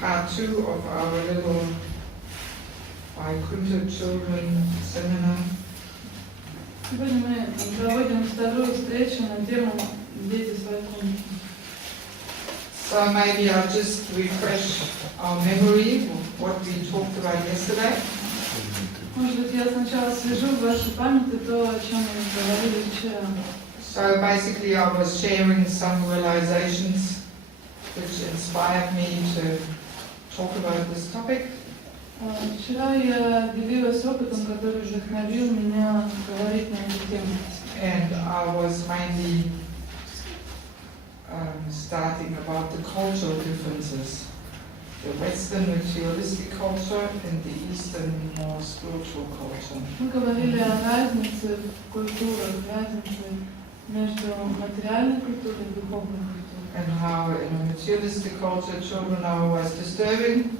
Part 2 of our little Vaikunta children seminar. Сегодня мы проводим вторую встречу на тему «Дети с Вайкунтхи». So maybe I'll just refresh our memory of what we talked about yesterday. Может быть, я сначала свяжу в вашей памяти то, о чем мы говорили вчера. So basically I was sharing some realizations which inspired me to talk about this topic. Вчера я делилась опытом, который вдохновил меня говорить на эту тему. And I was mainly starting about the cultural differences. The Western materialistic culture and the Eastern more spiritual culture. Мы говорили о разнице в культурах, разнице между материальной культурой и духовной культурой. And how in a materialistic culture children are always disturbing.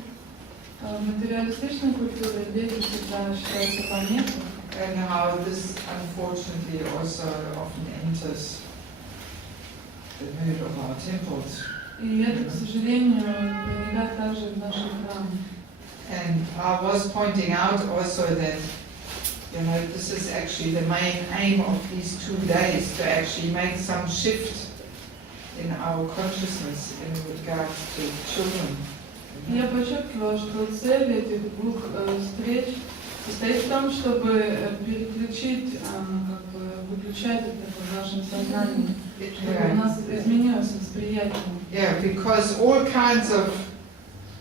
В материалистичной культуре дети всегда считаются помехой. And how this unfortunately also often enters the mood of our temples. И это, к сожалению, проникает также в наши храмы. And I was pointing out also that, you know, this is actually the main aim of these 2 days, to actually make some shift in our consciousness in regards to children. Я подчеркивала, что цель этих 2 встреч состоит в том, чтобы переключить, выключать это в нашем сознании, чтобы у нас изменилось восприятие. Yeah, because all kinds of,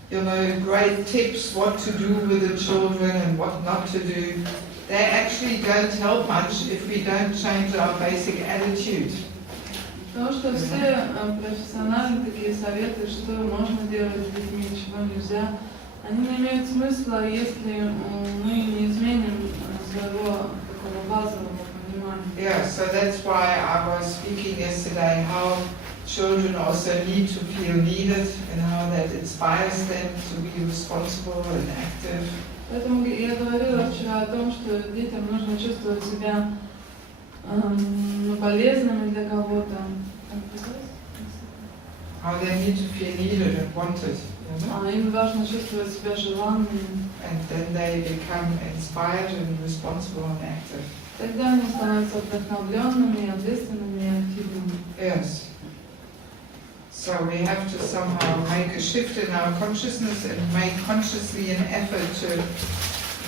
you know, great tips what to do with the children and what not to do, they actually don't help much if we don't change our basic attitude. Потому что все профессиональные такие советы, что можно делать с детьми, чего нельзя, они не имеют смысла, если мы не изменим своего такого базового понимания. Yeah, so that's why I was speaking yesterday how children also need to feel needed and how that inspires them to be responsible and active. Поэтому я говорила вчера о том, что детям нужно чувствовать себя полезными для кого-то. How they need to feel needed and wanted. Им важно чувствовать себя желанными. And then they become inspired and responsible and active. Тогда они становятся вдохновленными, ответственными и активными. Yes. So we have to somehow make a shift in our consciousness and make consciously an effort to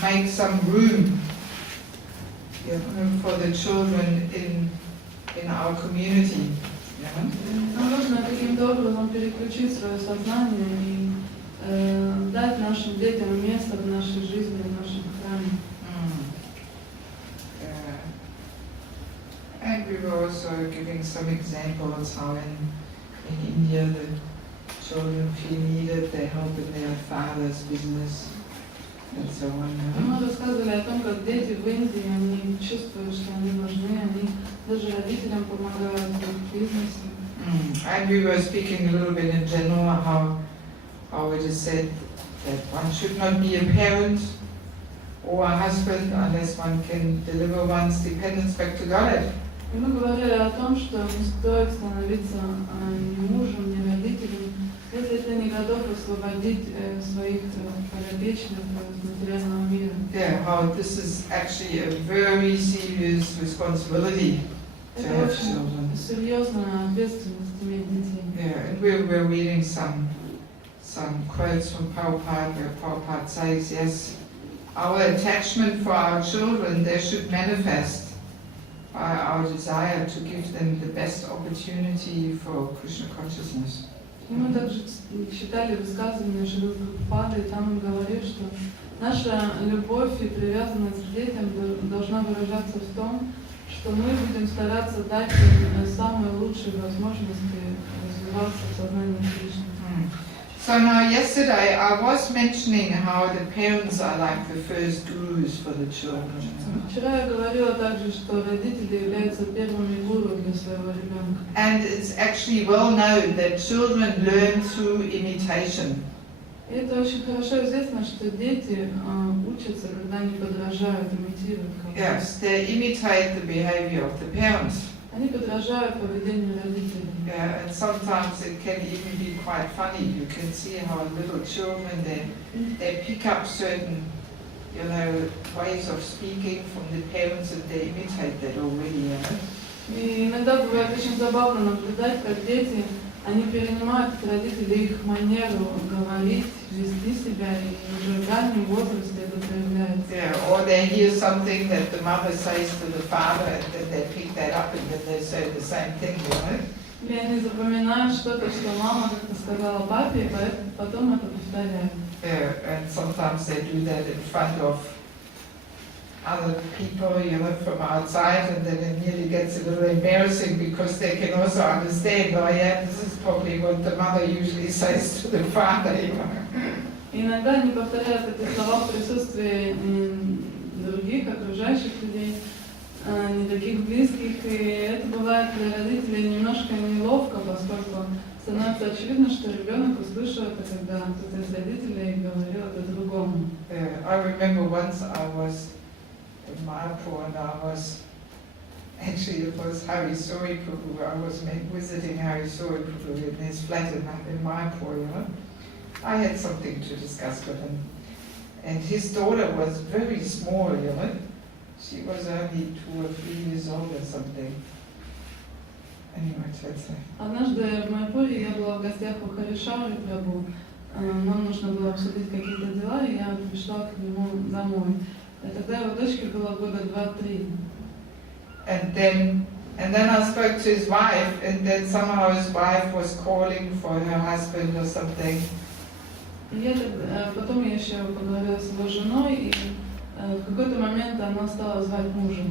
make some room, you know, for the children in our community. Нам нужно каким-то образом переключить свое сознание и дать нашим детям место в нашей жизни, в нашем храме. And we were also giving some examples how in India the children feel needed, they help in their father's business and so on. Мы рассказывали о том, как дети в Индии, они чувствуют, что они важны, они даже родителям помогают в их бизнесе. And we were speaking a little bit in general how it is said that one should not be a parent or a husband unless one can deliver one's dependence back to God. И мы говорили о том, что не стоит становиться ни мужем, ни родителем, Если ты не готов освободить своих подопечных из материального мира. Yeah, how this is actually a very serious responsibility to Это have очень children. серьезная ответственность иметь детей. Yeah, and we're reading some quotes from Prabhupada where Prabhupada says, yes, our attachment for our children, they should manifest by our desire to give them the best opportunity for Krishna consciousness. И мы также читали высказывания Шрилы Прабхупады, и там он говорит, что наша любовь и привязанность к детям должна выражаться в том, что мы будем стараться дать им самые лучшие возможности развиваться в сознании Кришны. So now yesterday I was mentioning how the parents are like the first gurus for the children. Вчера я говорила также, что родители являются первыми гуру для своего ребенка. And it's actually well known that children learn through imitation. И это очень хорошо известно, что дети учатся, когда они подражают, имитируют кого-то. Yes, they imitate the behavior of the parents. Они подражают поведению родителей. Yeah, and sometimes it can even be quite funny. You can see how little children, they pick up certain, ways of speaking from the parents and they imitate that already, И иногда бывает очень забавно наблюдать, как дети, они перенимают от родителей их манеру говорить, вести себя, и уже в раннем возрасте это проявляется. Yeah, or they hear something that the mother says to the father and then they pick that up and then they say the same thing, Или они запоминают что-то, что мама как-то сказала папе, и потом это повторяют. Yeah, and sometimes they do that in front of other people, from outside, and then it nearly gets a little embarrassing because they can also understand, oh yeah, this is probably what the mother usually says to the father, Иногда они повторяют эти слова в присутствии других, окружающих людей, не таких близких, и это бывает для родителей немножко неловко, поскольку становится очевидно, что ребенок услышал это, когда кто-то из родителей говорил это другому. I remember once I was in Mayapur and it was Hari Suri Prabhu. I was visiting Hari Suri Prabhu in his flat in Mayapur, I had something to discuss with him. And his daughter was very small, She was only 2 or 3 years old or something. Anyway, that's it. Однажды в Майпуре я была в гостях у Харишары Прабху. Нам нужно было обсудить какие-то дела, и я пришла к нему домой. И тогда его дочке было года 2-3. And then I spoke to his wife, and then somehow his wife was calling for her husband or something. И потом я еще поговорила с его женой, и в какой-то момент она стала звать мужа.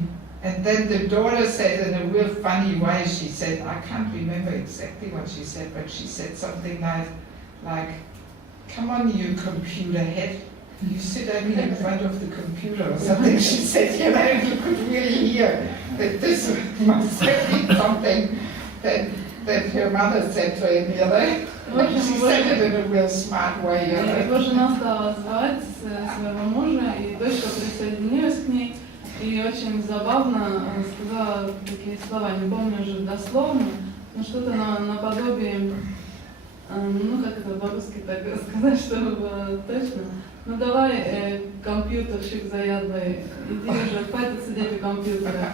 And then the daughter said in a real funny way, she said, I can't remember exactly what she said, but she said something like, come on, you computer head. You sit only in front of the computer or something. She said, you could really hear that this must have been something that her mother said to him, She said it in a real smart way, Его жена стала звать своего мужа, и дочка присоединилась к ней, и очень забавно сказала такие слова, не помню уже дословно, но что-то наподобие, как это по-русски так сказать, чтобы было точно. Ну давай, компьютерщик заядлый, иди уже, хватит сидеть у компьютера.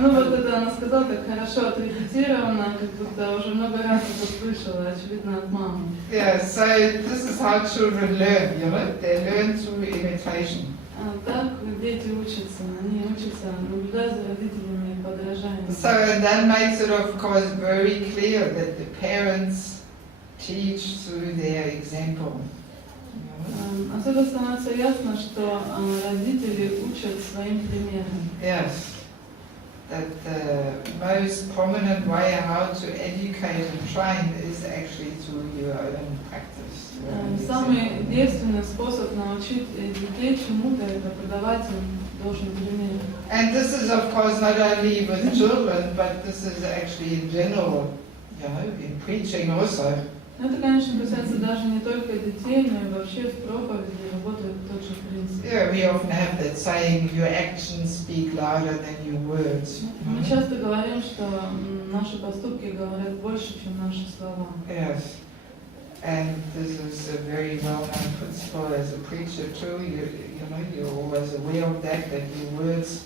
Вот это она сказала так хорошо отрепетировано, как будто уже много раз это слышала, очевидно, от мамы. Yeah, so this is how children learn, they learn through imitation. Так дети учатся, они учатся, наблюдая за родителями и подражанием. So that makes it, of course, very clear that the parents teach through their example. Отсюда становится ясно, что родители учат своим примером. Yes, that the most prominent way how to educate and train is actually through your own practice. Самый действенный способ научить детей чему-то — это подавать им должный пример. And this is, of course, not only with children, but this is actually in general, in preaching also. Это, конечно, касается даже не только детей, но и вообще в проповеди работает тот же принцип. Yeah, we often have that saying, your actions speak louder than your words. Мы часто говорим, что наши поступки говорят больше, чем наши слова. Yes. And this is a very well-known principle as a preacher too. You're always aware of that your words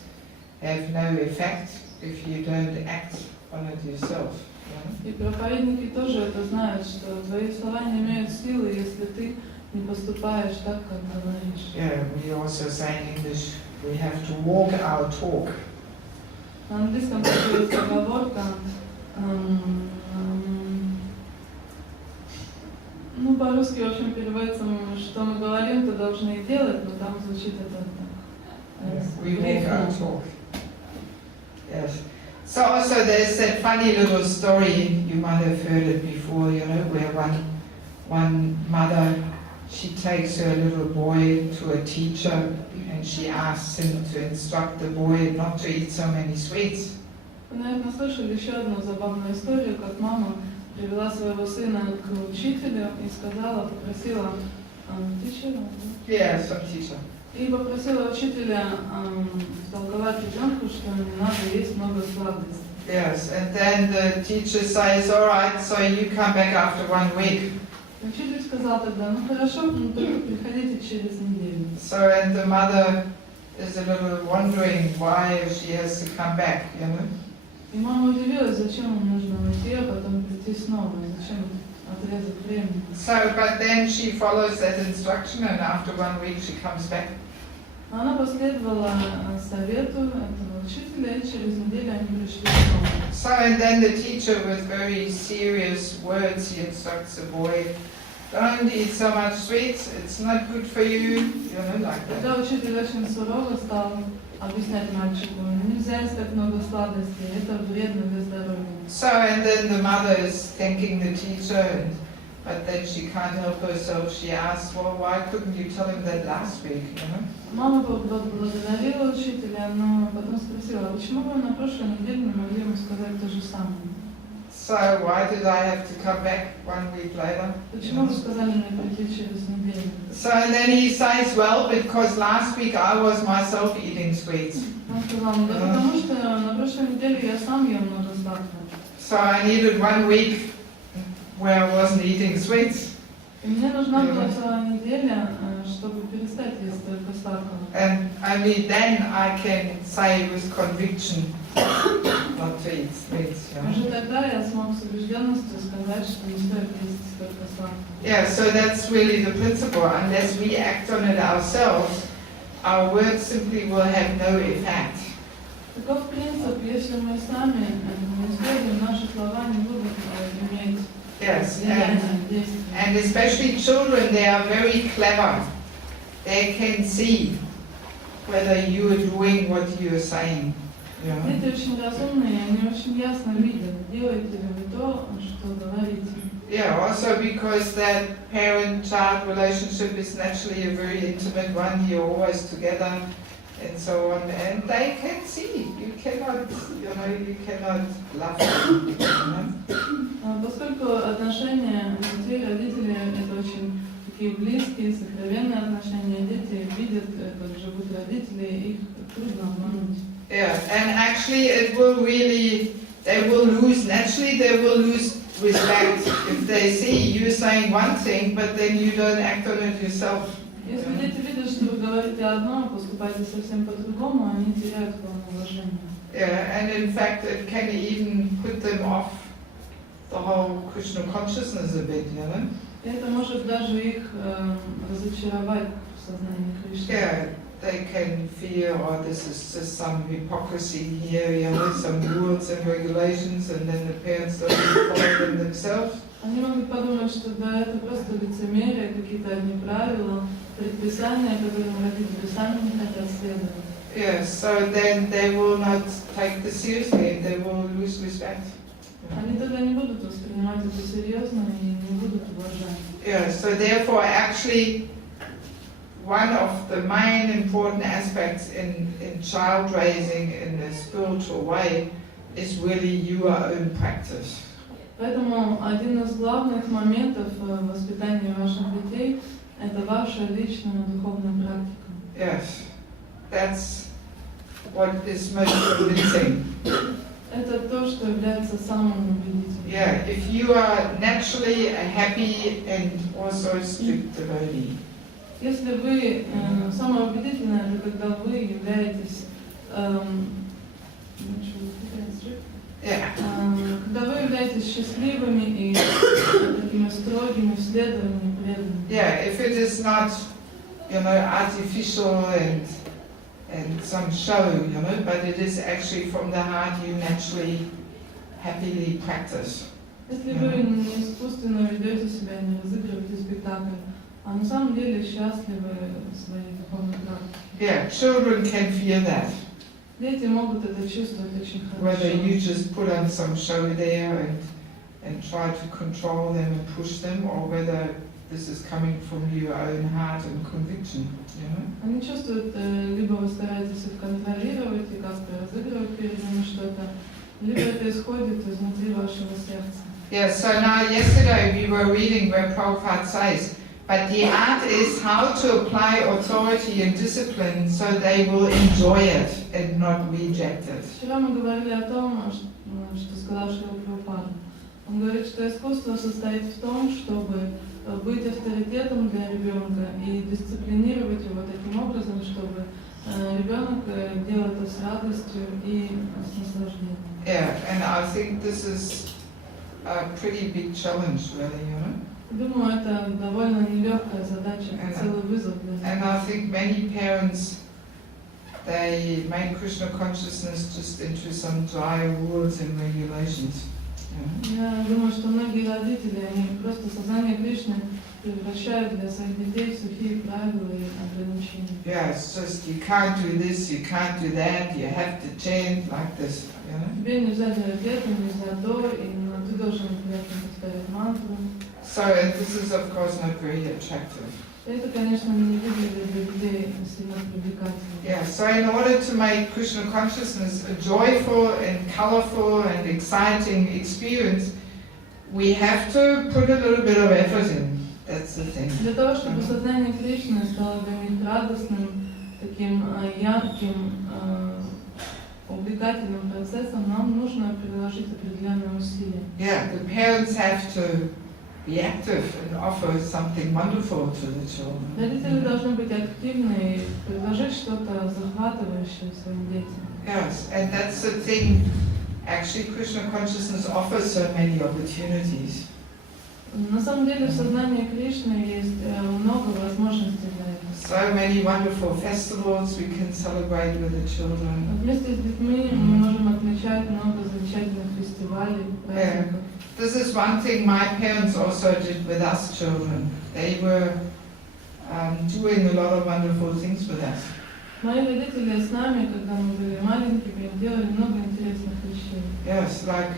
have no effect if you don't act on it yourself. И проповедники тоже это знают, что твои слова не имеют силы, если ты не поступаешь так, как говоришь. Yeah, we also say in English, we have to walk our talk. На английском такая есть поговорка, ну, по-русски, в общем, переводится, что мы говорим, то должны и делать, но там звучит это так. We walk our talk. Yes. So also there's that funny little story, you might have heard it before, where one mother, she takes her little boy to a teacher and she asks him to instruct the boy not to eat so many sweets. Вы, наверное, слышали еще одну забавную историю, как мама привела своего сына к учителю и сказала, попросила teacher. И попросила учителя толковать ребенку, что не надо есть много сладостей. Yes, and then the teacher says, all right, so you come back after 1 week. Учитель сказал тогда, ну хорошо, но только приходите через неделю. So, and the mother is a little wondering why she has to come back, И мама удивилась, зачем ему нужно уйти, а потом прийти снова, зачем отрезать времени. So, but then she follows that instruction and after 1 week she comes back. Она последовала совету этого учителя, и через неделю они пришли снова. So, and then the teacher with very serious words, he instructs the boy, don't eat so much sweets, it's not good for you, like that. Тогда учитель очень сурово стал объяснять мальчику, нельзя есть так много сладостей, это вредно для здоровья. So, and then the mother is thanking the teacher, but then she can't help herself. She asks, well, why couldn't you tell him that last week, Мама поблагодарила учителя, но потом спросила, почему вы на прошлой неделе не могли ему сказать то же самое? So, why did I have to come back 1 week later? Почему вы сказали мне прийти через неделю? So, and then he says, well, because last week I was myself eating sweets. Он сказал, да потому что на прошлой неделе я сам ел много сладкого. So I needed 1 week where I wasn't eating sweets. И мне нужна была целая неделя, чтобы перестать есть только сладкого. And only then I can say with conviction not to eat sweets. Уже тогда я смог с убежденностью сказать, что не стоит есть только сладкого. Yeah, so that's really the principle. Unless we act on it ourselves, our words simply will have no effect. Таков принцип, если мы сами не исследуем, наши слова не будут иметь влияния, and especially children, they are very clever. They can see whether you are doing what you are saying. Дети очень разумные, они очень ясно видят, делаете ли вы то, что говорите. Yeah, also because that parent-child relationship is naturally a very intimate one. You're always together, and so on. And they can see. You cannot love them. Поскольку отношения детей и родителей это очень такие близкие, сокровенные отношения, дети видят, как живут родители, их трудно обмануть. Yeah, and actually it will really, they will lose respect if they see you saying one thing, but then you don't act on it yourself. Если дети видят, что вы говорите одно, поступаете совсем по-другому, они теряют к вам уважение. Yeah, and in fact it can even put them off the whole Krishna consciousness a bit, Это может даже их разочаровать в сознании Кришны. Yeah, they can feel, oh, this is just some hypocrisy here, some rules and regulations, and then the parents don't even follow them themselves. Они могут подумать, что да, это просто лицемерие, какие-то одни правила, предписания, которым родители сами не хотят следовать. Yes, so then they will not take this seriously, they will lose respect. Они тогда не будут воспринимать это серьезно и не будут уважать. Yeah, so therefore actually one of the main important aspects in child raising in a spiritual way is really your own practice. Поэтому один из главных моментов воспитания ваших детей – это ваша личная духовная практика. Yes, that's what is most convincing. Это то, что является самым убедительным. Yeah, if you are naturally a happy and also strict devotee. Если вы самое убедительное, это когда вы являетесь когда вы являетесь счастливыми и такими строгими, вследованными, преданными. Yeah, if it is not, artificial and some show, but it is actually from the heart you naturally, happily practice. Если вы не искусственно ведете себя, не разыгрываете спектакль, а на самом деле счастливы своей духовной практикой. Yeah, children can feel that. Дети могут это чувствовать очень хорошо. Whether you just put on some show there and try to control them and push them, or whether this is coming from your own heart and conviction. Они чувствуют, либо вы стараетесь их контролировать и как-то разыгрывать перед ними что-то, либо это исходит изнутри вашего сердца. Yeah, so now yesterday we were reading where Prabhupada says, but the art is how to apply authority and discipline so they will enjoy it and not reject it. Вчера мы говорили о том, что сказал Шрила Прабхупада. Он говорит, что искусство состоит в том, чтобы быть авторитетом для ребенка и дисциплинировать его таким образом, чтобы ребенок делал это с радостью и с наслаждением. Yeah, and I think this is a pretty big challenge, really, Думаю, это довольно нелегкая задача, целый вызов для нас. And I think many parents, they make Krishna consciousness just into some dry rules and regulations. Я думаю, что многие родители, они просто сознание Кришны превращают для своих детей в сухие правила и ограничения. Yeah, it's just you can't do this, you can't do that, you have to chant like this. Тебе нельзя делать это, нельзя то, и ты должен при этом повторять мантру. So, and this is of course not very attractive. Это, конечно, не выглядит для людей сильно привлекательно. Yeah, so in order to make Krishna consciousness a joyful and colorful and exciting experience, we have to put a little bit of effort in. That's the thing. Для того, чтобы сознание Кришны стало для них радостным, таким ярким, увлекательным процессом, нам нужно приложить определенные усилия. Yeah, the parents have to be active and offer something wonderful to the children. Родители должны быть активны и предложить что-то захватывающее своим детям. Yes, and that's the thing. Actually, Krishna consciousness offers so many opportunities. На самом деле в сознании Кришны есть много возможностей для этого. So many wonderful festivals we can celebrate with the children. Вместе с детьми мы можем отмечать много замечательных фестивалей, праздников. This is one thing my parents also did with us children. They were doing a lot of wonderful things with us. Мои родители с нами, когда мы были маленькими, делали много интересных вещей. Yes, like,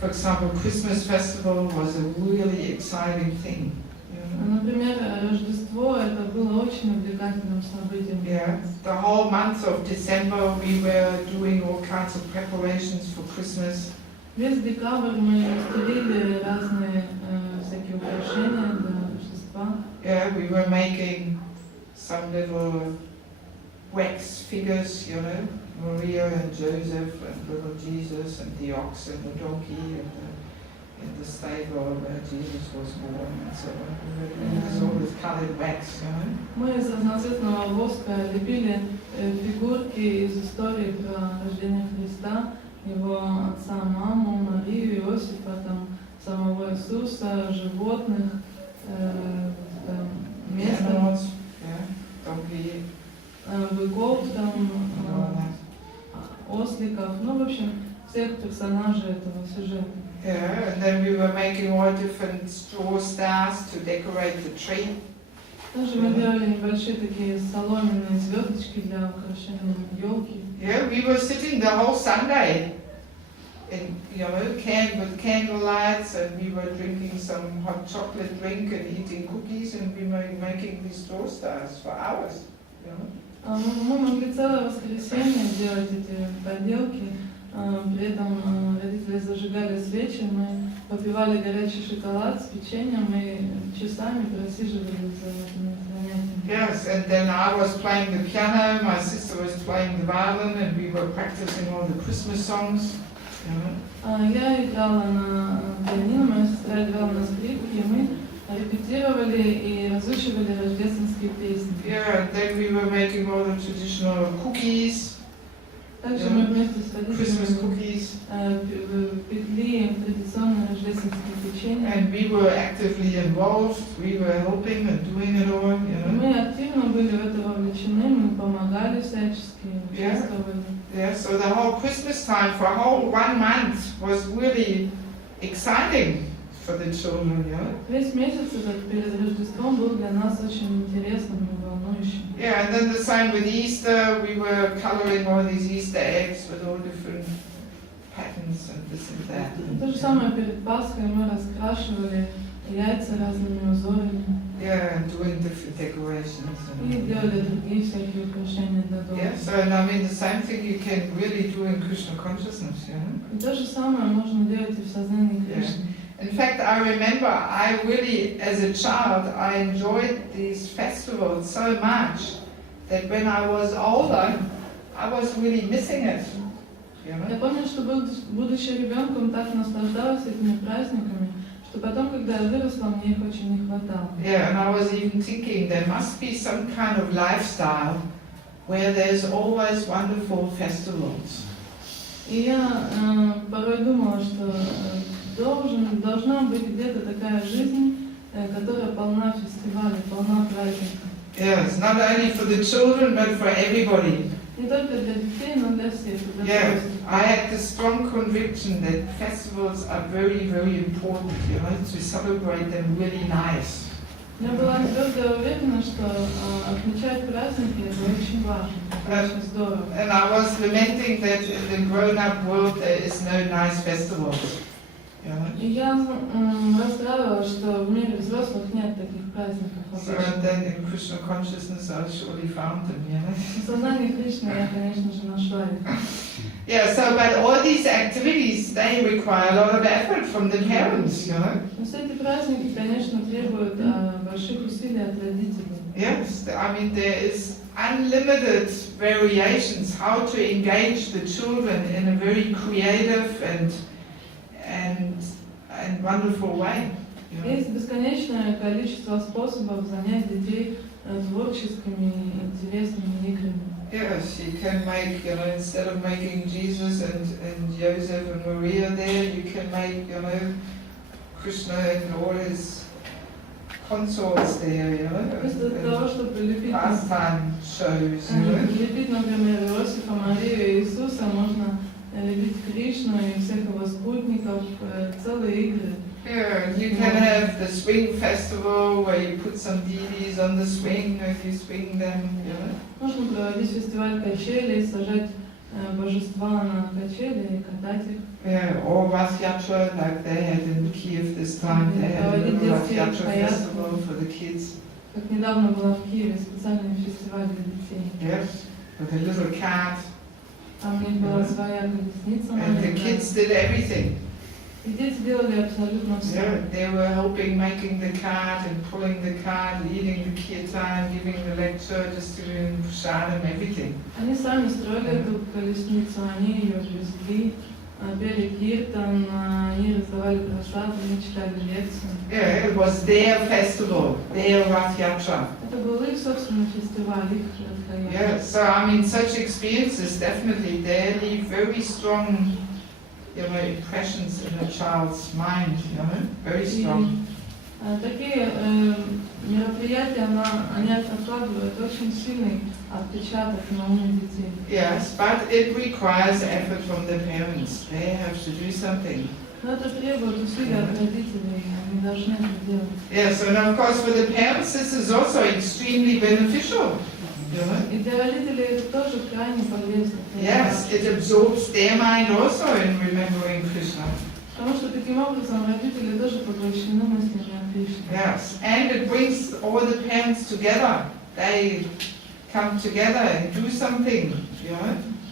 for example, Christmas festival was a really exciting thing. Например, Рождество это было очень увлекательным событием. Yeah, the whole month of December we were doing all kinds of preparations for Christmas. Весь декабрь мы стелили разные всякие украшения для Рождества. Yeah, we were making some little wax figures, Maria and Joseph and little Jesus and the ox and the donkey and the stable where Jesus was born and so on. We were all with colored wax, Мы из разноцветного воска лепили фигурки из истории про рождение Христа, его отца, маму, Марию, Иосифа, там, самого Иисуса, животных, место, быков, там, осликов, в общем, всех персонажей этого сюжета. Yeah, and then we were making all different straw stars to decorate the tree. Также мы делали небольшие такие соломенные звездочки для украшения елки. Yeah, we were sitting the whole Sunday in, with candle lights, and we were drinking some hot chocolate drink and eating cookies, and we were making these straw stars for hours. Мы могли целое воскресенье делать эти поделки, при этом родители зажигали свечи, мы попивали горячий шоколад с печеньем и часами просиживали за этими занятиями. Yes, and then I was playing the piano, my sister was playing the violin, and we were practicing all the Christmas songs. Я играла на пианино, моя сестра играла на скрипке, и мы репетировали и разучивали рождественские песни. Yeah, then we were making all the traditional cookies, Также мы вместе с Christmas родителями cookies, пекли традиционные рождественские печенья. and we were actively involved. We were helping and doing it all, Мы активно были в это вовлечены, мы помогали всячески, участвовали. Yeah, so the whole Christmas time for a whole 1 month was really exciting for the children, Весь месяц этот перед Рождеством был для нас очень интересным и волнующим. Yeah, and then the same with Easter. We were coloring all these Easter eggs with all different patterns and this and that. То же самое перед Пасхой мы раскрашивали яйца разными узорами. Yeah, and doing different decorations. И делали другие всякие украшения для дома. Yeah, so and I mean the same thing you can really do in Krishna consciousness, И то же самое можно делать и в сознании Кришны. In fact, I remember I really, as a child, I enjoyed these festivals so much that when I was older, I was really missing it. Я помню, что будучи ребенком, так наслаждалась этими праздниками, что потом, когда я выросла, мне их очень не хватало. Yeah, and I was even thinking there must be some kind of lifestyle where there's always wonderful festivals. И я порой думала, что должна быть где-то такая жизнь, которая полна фестивалей, полна праздников. Yes, not only for the children but for everybody. Не только для детей, но для всех. Yeah, I had the strong conviction that festivals are very, very important, to celebrate them really nice. Я была твердо уверена, что отмечать праздники это очень важно, очень здорово. And I was lamenting that in the grown-up world there is no nice festivals. И я расстраивалась, что в мире взрослых нет таких праздников. So then in Krishna consciousness I surely found them, В сознании Кришны я, конечно же, нашла их. Yeah, so but all these activities, they require a lot of effort from the parents, Но все эти праздники, конечно, требуют больших усилий от родителей. Yes, I mean there is unlimited variations how to engage the children in a very creative and wonderful way. Есть бесконечное количество способов занять детей творческими и интересными играми. Yes, you can make, instead of making Jesus and Joseph and Maria there, you can make, Krishna and all his consorts there, Вместо того, чтобы лепить, pastime shows, лепить, например, Иосифа, Марию и Иисуса, можно лепить Кришну и всех его спутников, целые игры. Yeah, you can have the swing festival where you put some deities on the swing and you swing them, Можно проводить фестиваль качелей, сажать божества на качели и катать их. Yeah, or Rath Yatra, like they had in Kiev this time, they had a little Rath Yatra festival for the kids. Как недавно была в Киеве специальный фестиваль для детей. Yes, with a little cart. Там у них была своя колесница. And the kids did everything. И дети делали абсолютно все. Yeah, they were helping making the cart and pulling the cart, leading the kirtan, giving the lecture, distributing prasadam, everything. Они сами строили эту колесницу, они ее везли, пели киртан, они раздавали прасад, они читали лекцию. Yeah, it was their festival, their Rath Yatra. Это был их собственный фестиваль, их Yeah, so I mean, such experiences definitely they leave very strong, impressions in a child's mind, very strong. Такие мероприятия, они откладывают очень сильный отпечаток на ум детей. Yes, but it requires effort from the parents. They have to do something. Но это требует усилий от родителей, они должны это делать. Yes, and of course for the parents this is also extremely beneficial. И для родителей это тоже крайне полезно. Yes, it absorbs their mind also in remembering Krishna. Потому что таким образом родители тоже поглощены мыслями о Кришне. Yes, and it brings all the parents together. They come together and do something,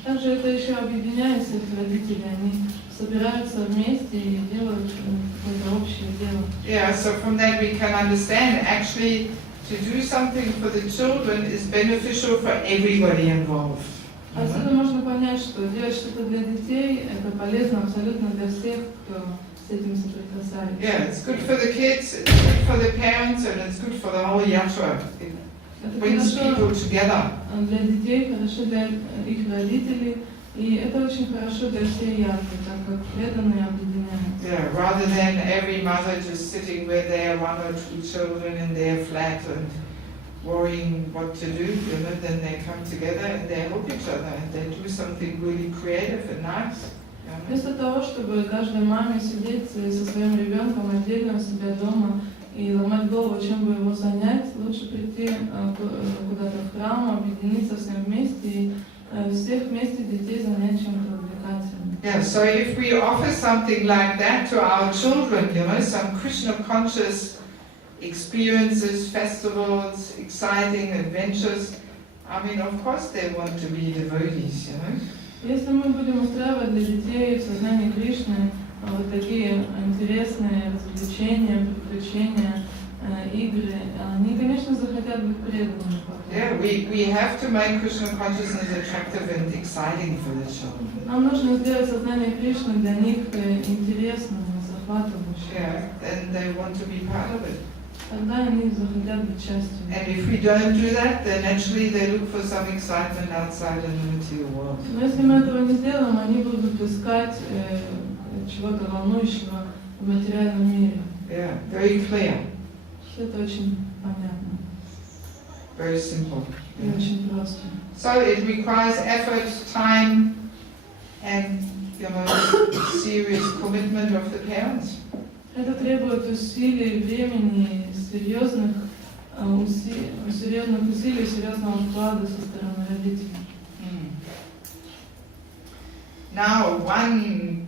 Также это еще объединяет всех родителей, они собираются вместе и делают какое-то общее дело. Yeah, so from that we can understand actually to do something for the children is beneficial for everybody involved. Отсюда можно понять, что делать что-то для детей это полезно абсолютно для всех, кто с этим соприкасается. Yeah, it's good for the kids, it's good for the parents, and it's good for the whole yatra. It Это brings people хорошо together. для детей, хорошо для их родителей, и это очень хорошо для всей ятры, так как преданные объединяются. Yeah, rather than every mother just sitting with their 1 or 2 children in their flat and worrying what to do, then they come together and they help each other and they do something really creative and nice. Вместо того, чтобы каждой маме сидеть со своим ребенком отдельно у себя дома и ломать голову, чем бы его занять, лучше прийти куда-то в храм, объединиться всем вместе и всех вместе детей занять чем-то увлекательным. Yeah, so if we offer something like that to our children, some Krishna conscious experiences, festivals, exciting adventures, I mean, of course they want to be devotees, Если мы будем устраивать для детей в сознании Кришны вот такие интересные развлечения, приключения, игры, они, конечно, захотят быть преданными. Yeah, we have to make Krishna consciousness attractive and exciting for the children. Нам нужно сделать сознание Кришны для них интересным, захватывающим. Yeah, and they want to be part of it. Тогда они захотят быть частью. And if we don't do that, then naturally they look for some excitement outside in the material world. Но если мы этого не сделаем, они будут искать чего-то волнующего в материальном мире. Yeah, very clear. Это очень понятно. Very simple. И очень просто. So it requires effort, time, and serious commitment of the parents. Это требует усилий, времени, серьезных усилий, серьезного вклада со стороны родителей. Now, one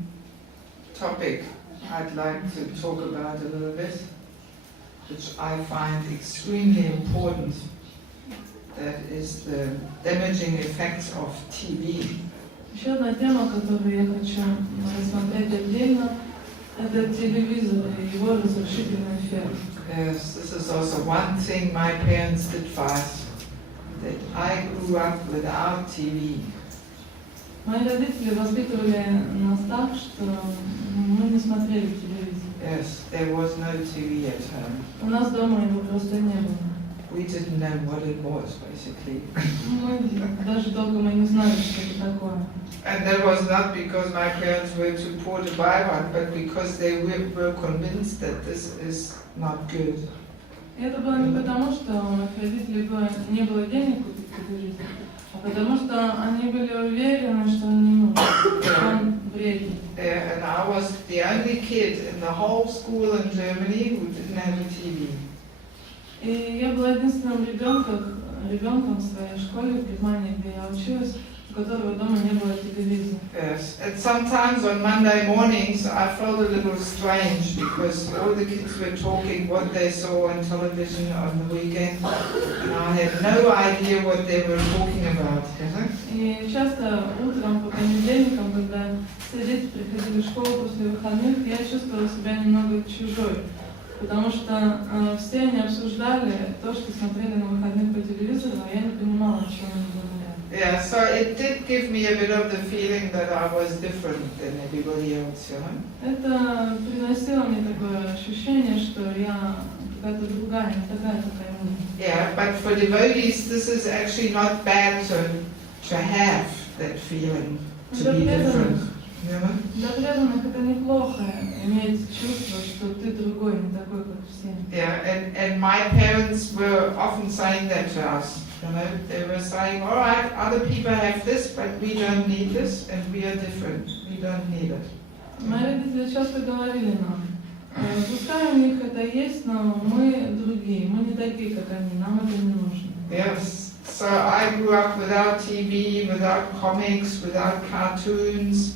topic I'd like to talk about a little bit, which I find extremely important, that is the damaging effects of TV. Еще одна тема, которую я хочу рассмотреть отдельно, это телевизор и его разрушительный эффект. Yes, this is also one thing my parents did for us, that I grew up without TV. Мои родители воспитывали нас так, что мы не смотрели телевизор. Yes, there was no TV at home. У нас дома его просто не было. We didn't know what it was, basically. Мы даже толком и не знали, что это такое. And that was not because my parents were too poor to buy one, but because they were convinced that this is not good. И это было не потому, что у моих родителей не было денег купить телевизор, а потому что они были уверены, что он не нужен, что он вредный. And I was the only kid in the whole school in Germany who didn't have a TV. И я была единственным ребенком в своей школе в Германии, где я училась, у которого дома не было телевизора. Yes, and sometimes on Monday mornings I felt a little strange because all the kids were talking what they saw on television on the weekend, and I had no idea what they were talking about. И часто утром по понедельникам, когда все дети приходили в школу после выходных, я чувствовала себя немного чужой. Потому что все они обсуждали то, что смотрели на выходных по телевизору, а я не понимала, о чем они говорят. Yeah, so it did give me a bit of the feeling that I was different than everybody else, Это приносило мне такое ощущение, что я какая-то другая, не такая, какая мы. Yeah, but for devotees, this is actually not bad to have that feeling, to be different. Для преданных это неплохо иметь чувство, что ты другой, не такой, как все. Yeah, and my parents were often saying that to us. They were saying, all right, other people have this, but we don't need this, and we are different. We don't need it. Мои родители часто говорили нам, пускай у них это есть, но мы другие, мы не такие, как они, нам это не нужно. Yes, so I grew up without TV, without comics, without cartoons,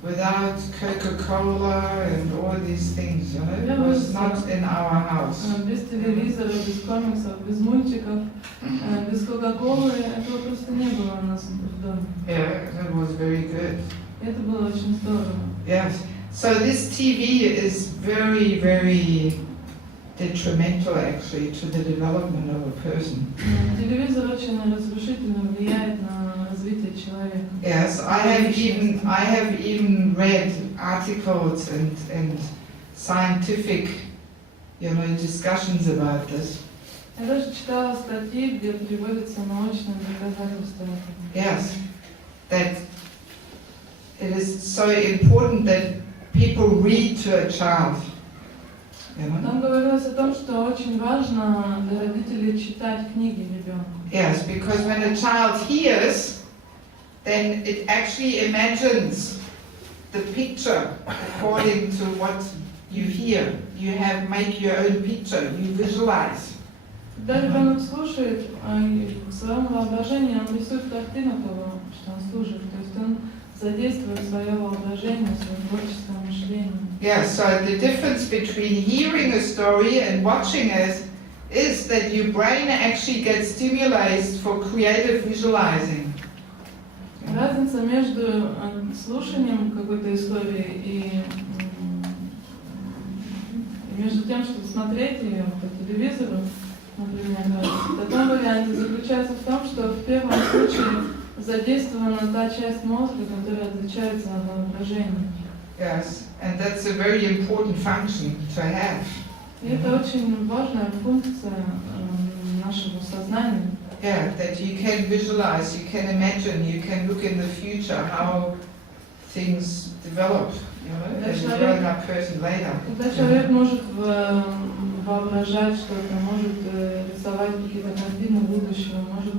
without Coca-Cola and all these things, It was not in our house. Без телевизора, без комиксов, без мультиков, без Кока-Колы, этого просто не было у нас в доме. Yeah, it was very good. Это было очень здорово. Yes, so this TV is very, very detrimental actually to the development of a person. Телевизор очень разрушительно влияет на развитие человека. Yes, I have even read articles and scientific, discussions about this. Я даже читала статьи, где приводятся научные доказательства этого. Yes, that it is so important that people read to a child. Там говорилось о том, что очень важно для родителей читать книги ребенку. Yes, because when a child hears, then it actually imagines the picture according to what you hear. You make your own picture, you visualize. Когда ребенок слушает, в своем воображении он рисует картину того, что он слушает. То есть он задействует свое воображение, свое творческое мышление. Yeah, so the difference between hearing a story and watching it is that your brain actually gets stimulated for creative visualizing. Разница между слушанием какой-то истории и между тем, чтобы смотреть ее по телевизору, например, в таком варианте заключается в том, что в первом случае задействована та часть мозга, которая отвечает за воображение. Yes, and that's a very important function to have. И это очень важная функция нашего сознания. Yeah, that you can visualize, you can imagine, you can look in the future how things develop, as a grown-up person later. Когда человек может воображать что-то, может рисовать какие-то картины будущего, может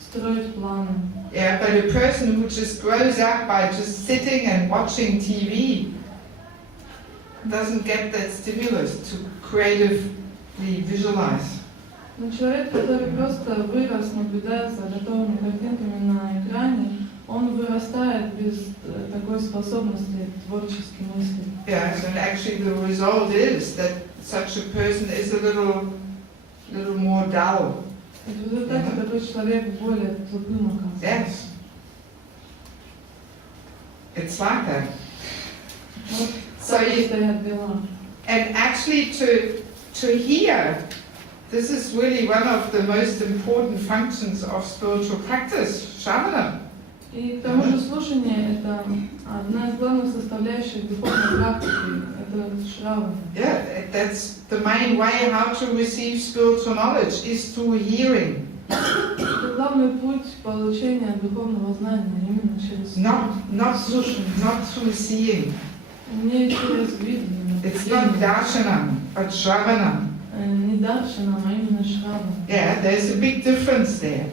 строить планы. Yeah, but a person who just grows up by just sitting and watching TV doesn't get that stimulus to creatively visualize. Но человек, который просто вырос, наблюдая за готовыми картинками на экране, он вырастает без такой способности творчески мыслить. Yes, and actually the result is that such a person is a little more dull. И в результате такой человек более тупым оказывается. Yes. It's like that. Вот So так you, стоят дела. and actually to hear, this is really one of the most important functions of spiritual practice, Shravana. И к тому же слушание — это одна из главных составляющих духовной практики, это шравана. Yeah, that's the main way how to receive spiritual knowledge is through hearing. Это главный путь получения духовного знания, именно через слушание. Not through seeing. Не через видение. It's not darshanam, but shravanam. Не даршанам, а именно шравана. Yeah, there's a big difference there.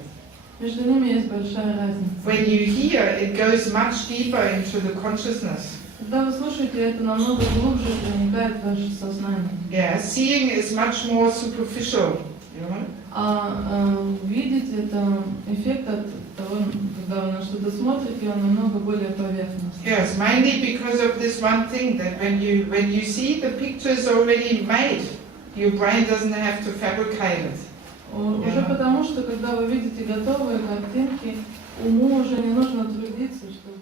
Между ними есть большая разница. When you hear, it goes much deeper into the consciousness. Когда вы слушаете, это намного глубже проникает в ваше сознание. Yeah, seeing is much more superficial. А видеть — это эффект от того, когда вы на что-то смотрите, он намного более поверхностный. Yes, mainly because of this one thing, that when you see the pictures already made, your brain doesn't have to fabricate it. Уже потому, что когда вы видите готовые картинки, уму уже не нужно трудиться, чтобы